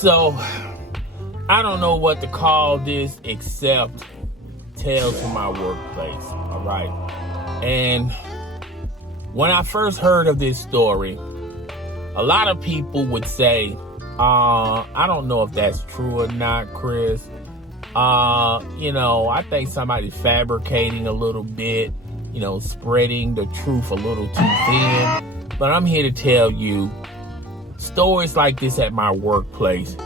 So, I don't know what to call this except tales from my workplace, all right? And when I first heard of this story, a lot of people would say, I don't know if that's true or not, Chris. I think somebody's fabricating a little bit, spreading the truth a little too thin. But I'm here to tell you, stories like this at my workplace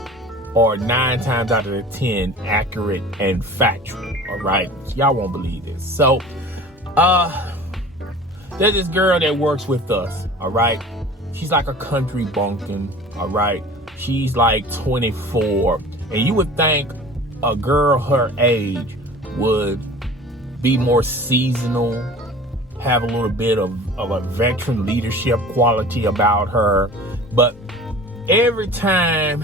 are 9 times out of 10 accurate and factual, all right? Y'all won't believe this. So, there's this girl that works with us, all right? She's like a country bumpkin, all right? She's like 24. And you would think a girl her age would be more seasonal, have a little bit of a veteran leadership quality about her. But every time,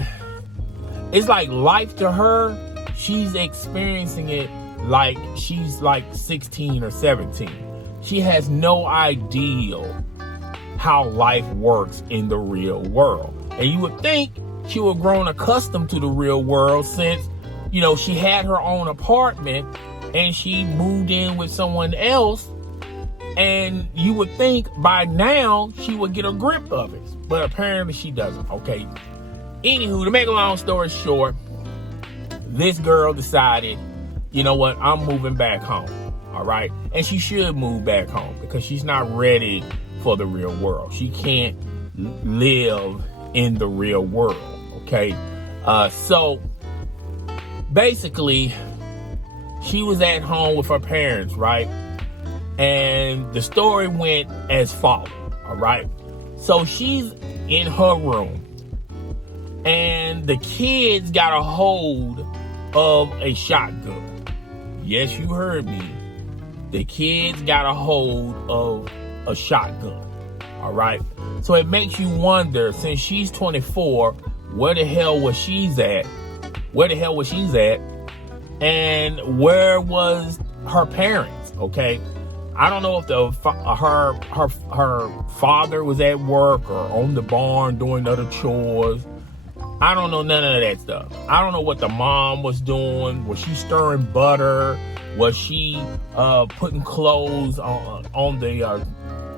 it's like life to her, she's experiencing it like she's like 16 or 17. She has no idea how life works in the real world. And you would think she would have grown accustomed to the real world since, she had her own apartment and she moved in with someone else. And you would think by now she would get a grip of it. But apparently she doesn't, okay? Anywho, to make a long story short, this girl decided, you know what, I'm moving back home, all right? And she should move back home because she's not ready for the real world. She can't live in the real world, okay? So basically, she was at home with her parents, right? And the story went as follows, all right? So she's in her room, and the kids got a hold of a shotgun. Yes, you heard me. The kids got a hold of a shotgun, all right? So it makes you wonder, since she's 24, where the hell was she at? And where was her parents, okay? I don't know if her father was at work or on the barn doing other chores. I don't know none of that stuff. I don't know what the mom was doing. Was she stirring butter? Was she putting clothes on the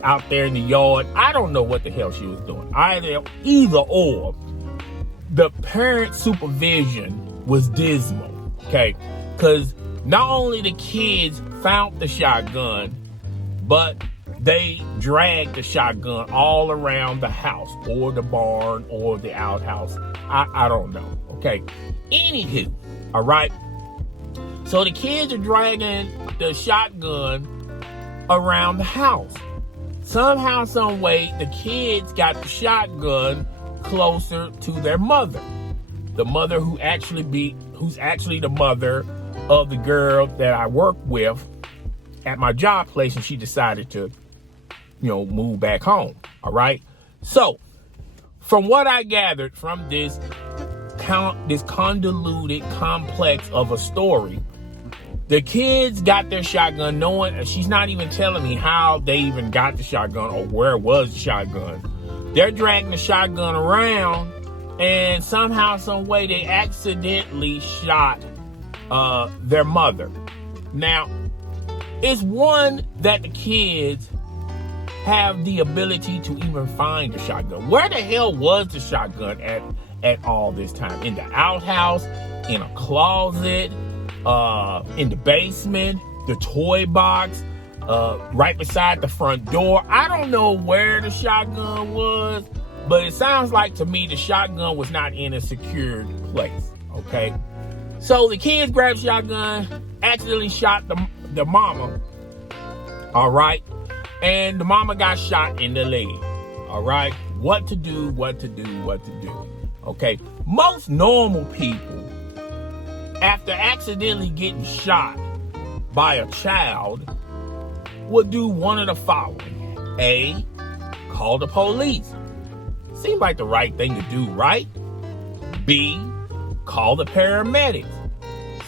out there in the yard? I don't know what the hell she was doing. Either or, the parent supervision was dismal. Okay, because not only the kids found the shotgun, but they dragged the shotgun all around the house or the barn or the outhouse. I don't know. Okay. Anywho, all right. So the kids are dragging the shotgun around the house. Somehow, some way, the kids got the shotgun closer to their mother. The mother who's actually the mother of the girl that I work with at my job place, and she decided to, move back home. All right. So, from what I gathered from this convoluted complex of a story, the kids got their shotgun, knowing she's not even telling me how they even got the shotgun or where was the shotgun. They're dragging the shotgun around, and somehow, some way, they accidentally shot their mother. Now, it's one that the kids have the ability to even find the shotgun. Where the hell was the shotgun at all this time? In the outhouse, in a closet, in the basement, the toy box, right beside the front door. I don't know where the shotgun was, but it sounds like to me the shotgun was not in a secured place, okay? So the kids grabbed the shotgun, accidentally shot the mama, all right? And the mama got shot in the leg, all right? What to do, okay? Most normal people, after accidentally getting shot by a child, would do one of the following. A, call the police. Seems like the right thing to do, right? B, call the paramedics.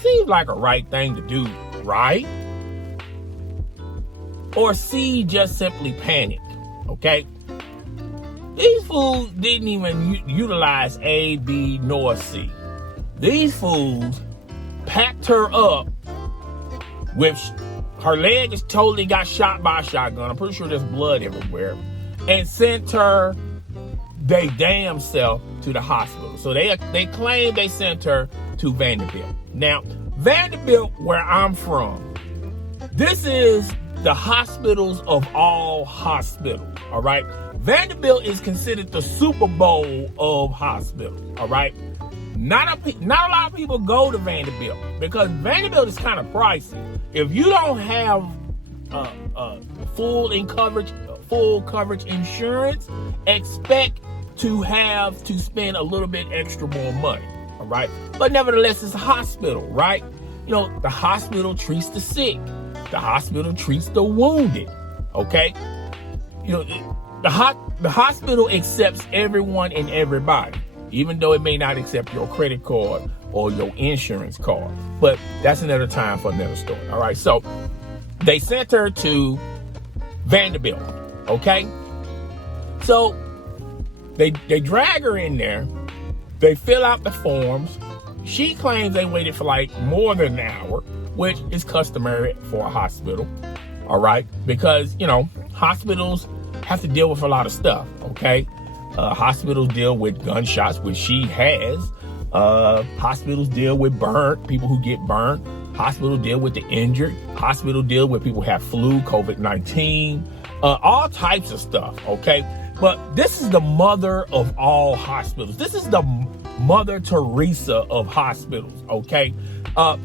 Seems like a right thing to do, right? Or C, just simply panic, okay? These fools didn't even utilize A, B, nor C. These fools packed her up with her leg is totally got shot by a shotgun. I'm pretty sure there's blood everywhere. And sent her they damn self to the hospital. So they claim they sent her to Vanderbilt. Now, Vanderbilt, where I'm from, this is the hospitals of all hospitals, all right? Vanderbilt is considered the Super Bowl of hospitals, all right? Not a lot of people go to Vanderbilt because Vanderbilt is kind of pricey. If you don't have full coverage insurance, expect to have to spend a little bit extra more money, all right? But nevertheless, it's a hospital, right? You know, the hospital treats the sick. The hospital treats the wounded, okay? You know, the hospital accepts everyone and everybody, even though it may not accept your credit card or your insurance card. But that's another time for another story, all right? So they sent her to Vanderbilt, okay? So they drag her in there. They fill out the forms. She claims they waited for like more than an hour, which is customary for a hospital, all right? Because, you know, hospitals have to deal with a lot of stuff, okay? Hospitals deal with gunshots, which she has. Hospitals deal with people who get burnt. Hospitals deal with the injured. Hospitals deal with people who have flu, COVID-19, all types of stuff, okay? But this is the mother of all hospitals. This is the Mother Teresa of hospitals, okay?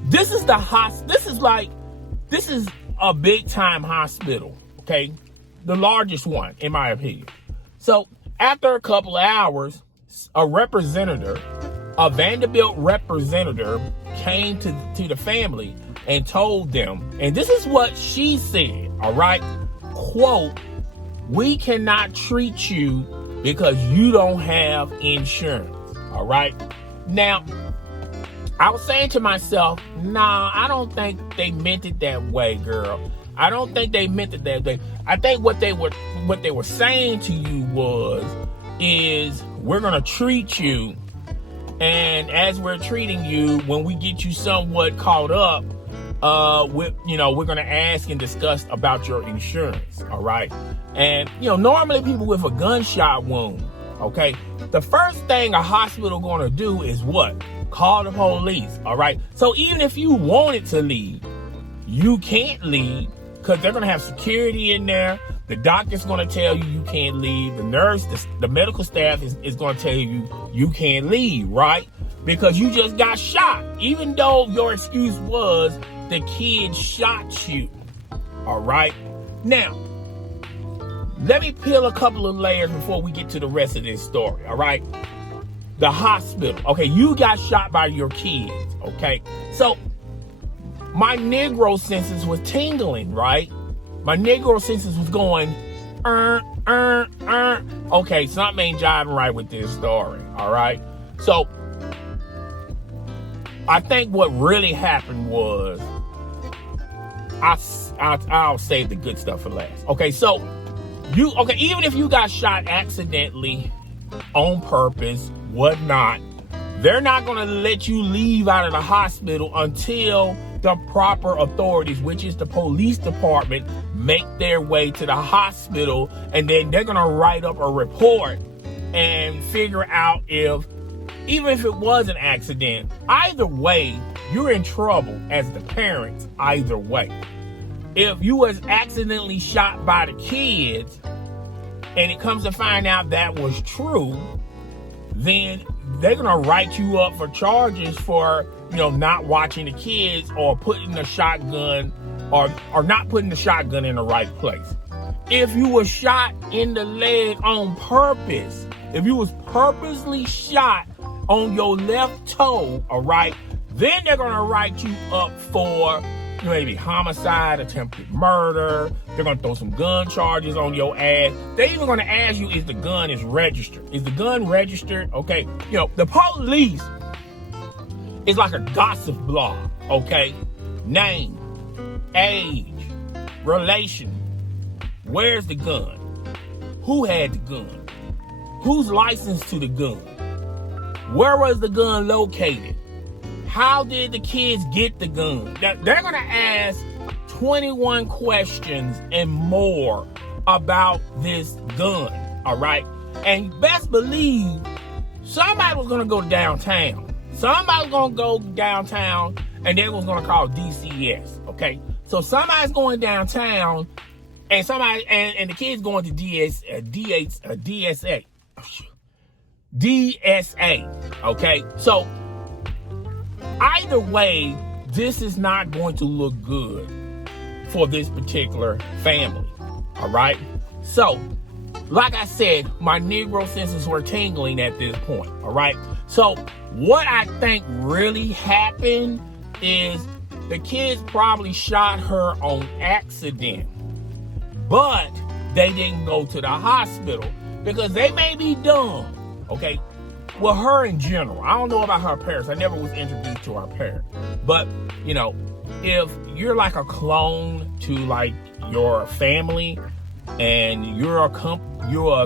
This is a big time hospital, okay? The largest one, in my opinion. So after a couple of hours, a Vanderbilt representative came to the family and told them, and this is what she said, all right? Quote, "We cannot treat you because you don't have insurance." All right. Now, I was saying to myself, nah, I don't think they meant it that way, girl. I don't think they meant it that way. I think what they were saying to you is we're gonna treat you, and as we're treating you, when we get you somewhat caught up, we're gonna ask and discuss about your insurance. All right. And normally people with a gunshot wound, okay, the first thing a hospital gonna do is what? Call the police, all right? So even if you wanted to leave, you can't leave because they're gonna have security in there. The doctor's gonna tell you can't leave. The nurse, the medical staff is gonna tell you can't leave, right? Because you just got shot, even though your excuse was the kid shot you, all right? Now, let me peel a couple of layers before we get to the rest of this story, all right? The hospital. Okay, you got shot by your kids, okay? So, my Negro senses was tingling, right? My Negro senses was going, Okay, something ain't jiving right with this story, all right? So, I think what really happened was, I'll save the good stuff for last. Okay, so, even if you got shot accidentally, on purpose, whatnot, they're not going to let you leave out of the hospital until the proper authorities, which is the police department, make their way to the hospital, and then they're going to write up a report and figure out even if it was an accident, either way, you're in trouble as the parents, either way. If you was accidentally shot by the kids and it comes to find out that was true, then they're going to write you up for charges for, not watching the kids or putting the shotgun or not putting the shotgun in the right place. If you were shot in the leg on purpose, if you was purposely shot on your left toe, all right, then they're going to write you up for maybe homicide, attempted murder. They're going to throw some gun charges on your ass. They're even going to ask you if the gun is registered. Is the gun registered? Okay. The police is like a gossip blog. Okay. Name, age, relation. Where's the gun? Who had the gun? Who's licensed to the gun? Where was the gun located? How did the kids get the gun? They're going to ask 21 questions and more about this gun, all right? And best believe somebody was going to go downtown. Somebody was going to go downtown and they was going to call DCS, okay? So somebody's going downtown and somebody and the kids going to DSA, okay? So either way, this is not going to look good for this particular family, all right? So, like I said, my Negro senses were tingling at this point, all right? So, what I think really happened is the kids probably shot her on accident, but they didn't go to the hospital because they may be dumb, okay? Well, her in general. I don't know about her parents. I never was introduced to her parents. But, you know, if you're like a clone to like your family and you're a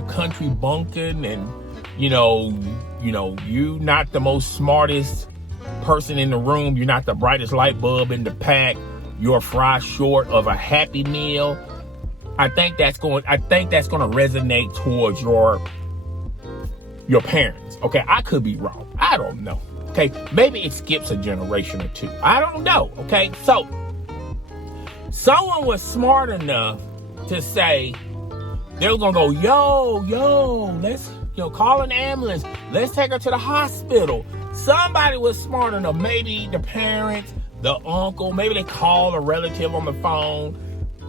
country bumpkin and, you know, you're not the most smartest person in the room. You're not the brightest light bulb in the pack. You're a fry short of a Happy Meal. I think that's going to resonate towards your parents. Okay, I could be wrong. I don't know. Okay, maybe it skips a generation or two. I don't know. Okay, so someone was smart enough to say they were gonna go, yo, let's call an ambulance. Let's take her to the hospital. Somebody was smart enough. Maybe the parents, the uncle. Maybe they call a relative on the phone.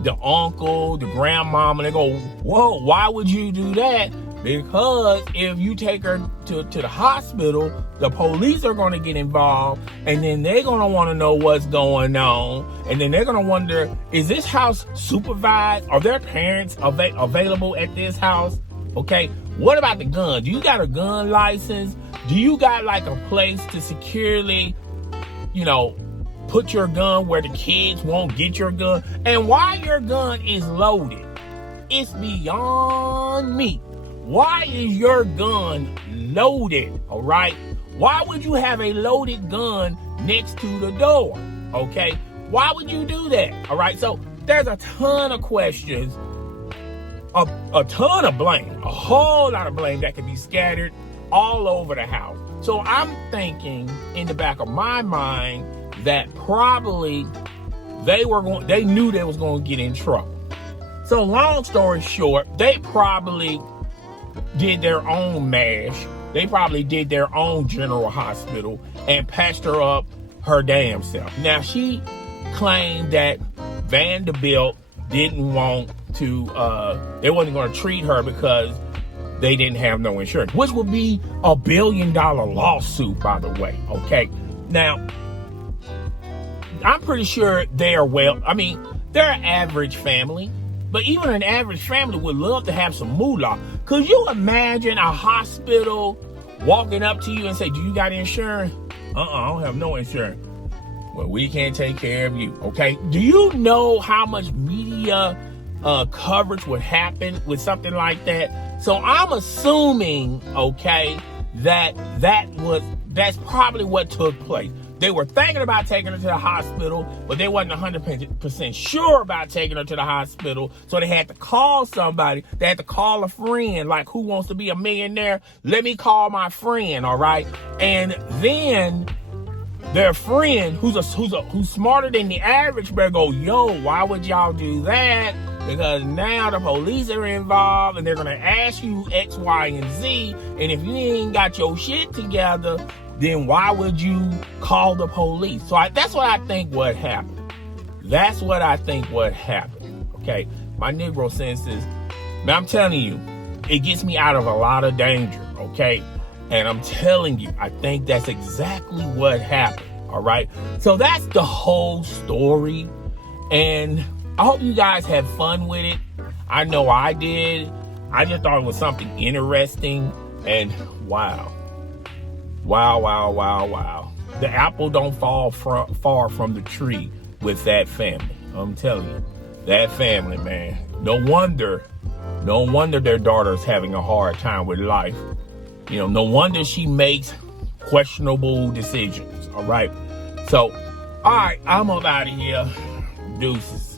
The uncle, the grandmama. They go, whoa, why would you do that? Because if you take her to the hospital, the police are going to get involved, and then they're going to want to know what's going on, and then they're going to wonder, is this house supervised? Are their parents available at this house? Okay, what about the gun? Do you got a gun license? Do you got like a place to securely, put your gun where the kids won't get your gun? And why your gun is loaded, it's beyond me. Why is your gun loaded, all right? Why would you have a loaded gun next to the door, okay? Why would you do that, all right? So there's a ton of questions, a ton of blame, a whole lot of blame that could be scattered all over the house. So I'm thinking in the back of my mind that probably they knew they was going to get in trouble. So long story short, they probably did their own MASH. They probably did their own General Hospital and patched her up her damn self. Now, she claimed that Vanderbilt didn't want to, they wasn't going to treat her because they didn't have no insurance, which would be $1 billion lawsuit, by the way, okay? Now, I'm pretty sure they're an average family. But even an average family would love to have some moolah. Could you imagine a hospital walking up to you and say, do you got insurance? I don't have no insurance. Well, we can't take care of you, okay? Do you know how much media coverage would happen with something like that? So I'm assuming, okay, that's probably what took place. They were thinking about taking her to the hospital, but they wasn't 100% sure about taking her to the hospital. So they had to call somebody. They had to call a friend, like, who wants to be a millionaire? Let me call my friend, all right? And then their friend, who's smarter than the average, better go, yo, why would y'all do that? Because now the police are involved and they're going to ask you X, Y, and Z. And if you ain't got your shit together, then why would you call the police? So that's what I think what happened. That's what I think what happened. Okay, my Negro senses. Now I'm telling you, it gets me out of a lot of danger. Okay, and I'm telling you, I think that's exactly what happened. All right, so that's the whole story, and I hope you guys had fun with it. I know I did. I just thought it was something interesting, and wow. The apple don't fall far from the tree with that family. I'm telling you, that family, man. No wonder No wonder their daughter's having a hard time with life. You know, no wonder she makes questionable decisions. All right. So, all right, I'm up out of here. Deuces.